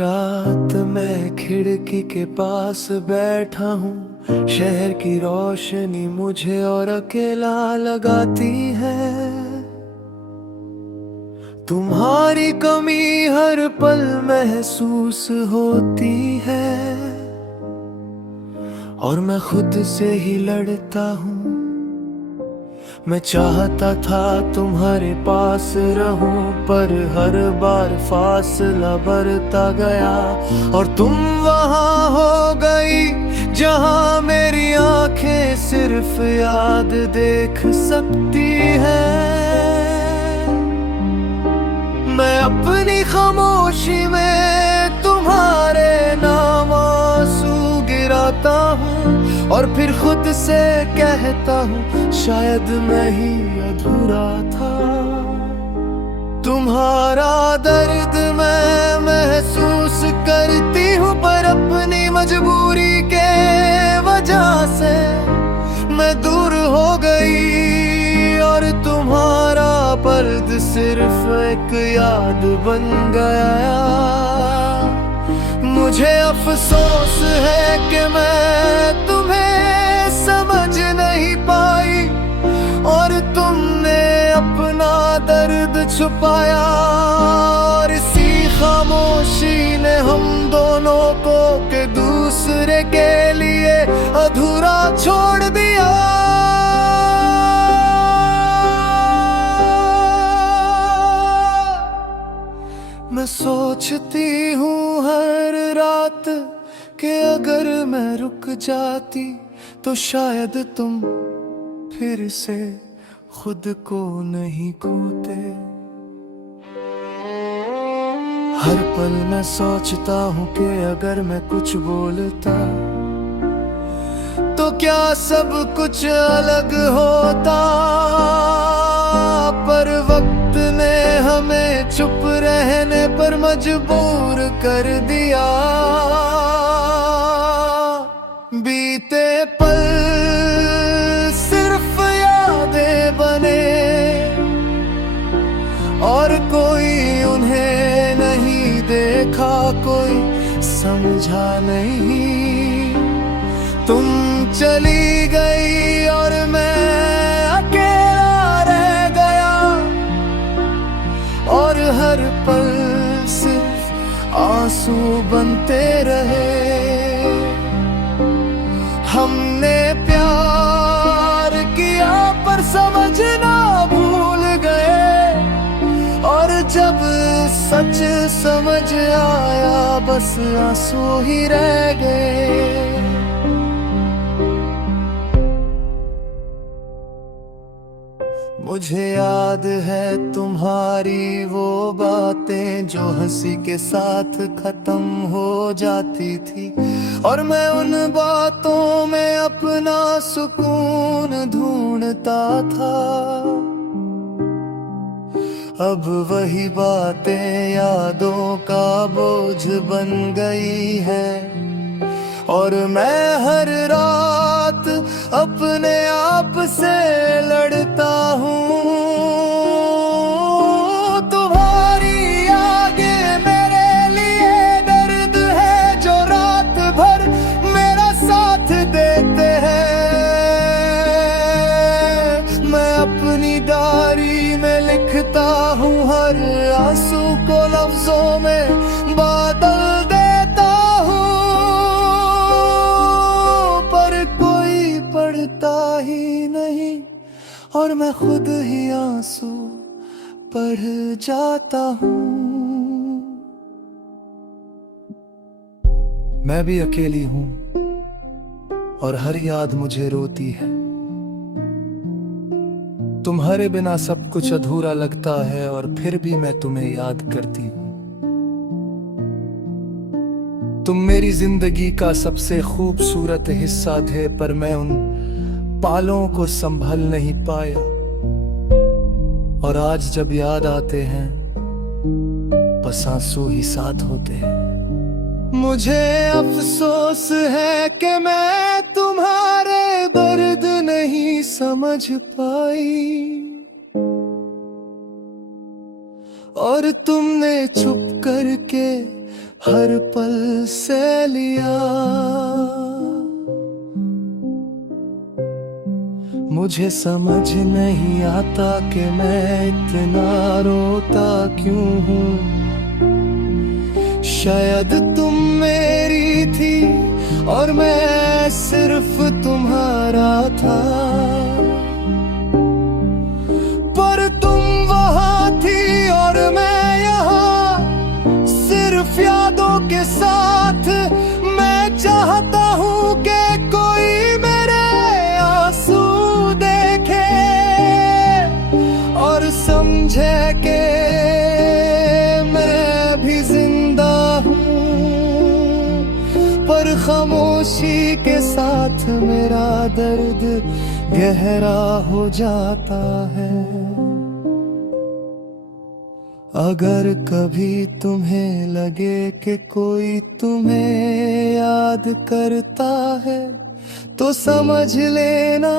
रात मैं खिड़की के पास बैठा हूँ, शहर की रोशनी मुझे और अकेला लगाती है। तुम्हारी कमी हर पल महसूस होती है और मैं खुद से ही लड़ता हूँ। मैं चाहता था तुम्हारे पास रहूं, पर हर बार फासला बढ़ता गया और तुम वहां हो गई जहां मेरी आंखें सिर्फ याद देख सकती हैं। मैं अपनी खामोशी में तुम्हारे नाम आंसू गिराता हूँ और फिर खुद से कहता हूँ शायद मैं ही अधूरा था। तुम्हारा दर्द मैं महसूस करती हूँ, पर अपनी मजबूरी के वजह से मैं दूर हो गई और तुम्हारा पर्द सिर्फ एक याद बन गया। मुझे अफसोस है कि मैं तुम्हें समझ नहीं पाई और तुमने अपना दर्द छुपाया और इसी खामोशी ने हम दोनों को के दूसरे के लिए अधूरा छोड़ दिया। मैं सोचती हूँ हर रात कि अगर मैं रुक जाती तो शायद तुम फिर से खुद को नहीं खोते। हर पल मैं सोचता हूँ कि अगर मैं कुछ बोलता तो क्या सब कुछ अलग होता, पर वक्त ने हमें चुप रहने पर मजबूर कर दिया। बीते पल सिर्फ यादें बने और कोई उन्हें नहीं देखा, कोई समझा नहीं। तुम चली गई और मैं अकेला रह गया और हर पल सिर्फ आंसू बनते रहे। हमने प्यार किया पर समझना भूल गए और जब सच समझ आया बस आंसू ही रह गए। मुझे याद है तुम्हारी वो बातें जो हंसी के साथ खत्म हो जाती थी और मैं उन बातों में अपना सुकून ढूंढता था। अब वही बातें यादों का बोझ बन गई है और मैं हर रात अपने आप से लड़ता हूँ। तुम्हारी आगे मेरे लिए दर्द है जो रात भर मेरा साथ देते हैं। मैं अपनी डायरी में लिखता हूँ हर आंसू को लफ्जों में बादल देता हूँ, पर कोई पढ़ता ही नहीं और मैं खुद ही आंसू पढ़ जाता हूँ। मैं भी अकेली हूँ और हर याद मुझे रोती है। तुम्हारे बिना सब कुछ अधूरा लगता है और फिर भी मैं तुम्हें याद करती हूँ। तुम मेरी जिंदगी का सबसे खूबसूरत हिस्सा थे, पर मैं उन पालों को संभल नहीं पाया और आज जब याद आते हैं बस आंसू ही साथ होते हैं। मुझे अफसोस है कि मैं तुम्हारे दर्द नहीं समझ पाई और तुमने छुप करके हर पल से लिया। मुझे समझ नहीं आता कि मैं इतना रोता क्यों हूँ। शायद तुम मेरी थी और मैं सिर्फ तुम्हारा था, पर तुम वहाँ थी और मैं यहाँ सिर्फ यादों के साथ। मैं चाहता हूँ कि कोई मेरे आंसू देखे और समझे कि मैं भी जिंदा हूँ, पर खामोशी के साथ मेरा दर्द गहरा हो जाता है। अगर कभी तुम्हें लगे कि कोई तुम्हें याद करता है तो समझ लेना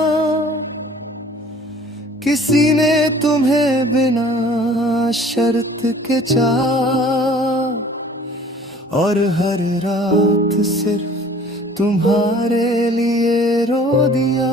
किसी ने तुम्हें बिना शर्त के चाहा, और हर रात सिर्फ तुम्हारे लिए रो दिया।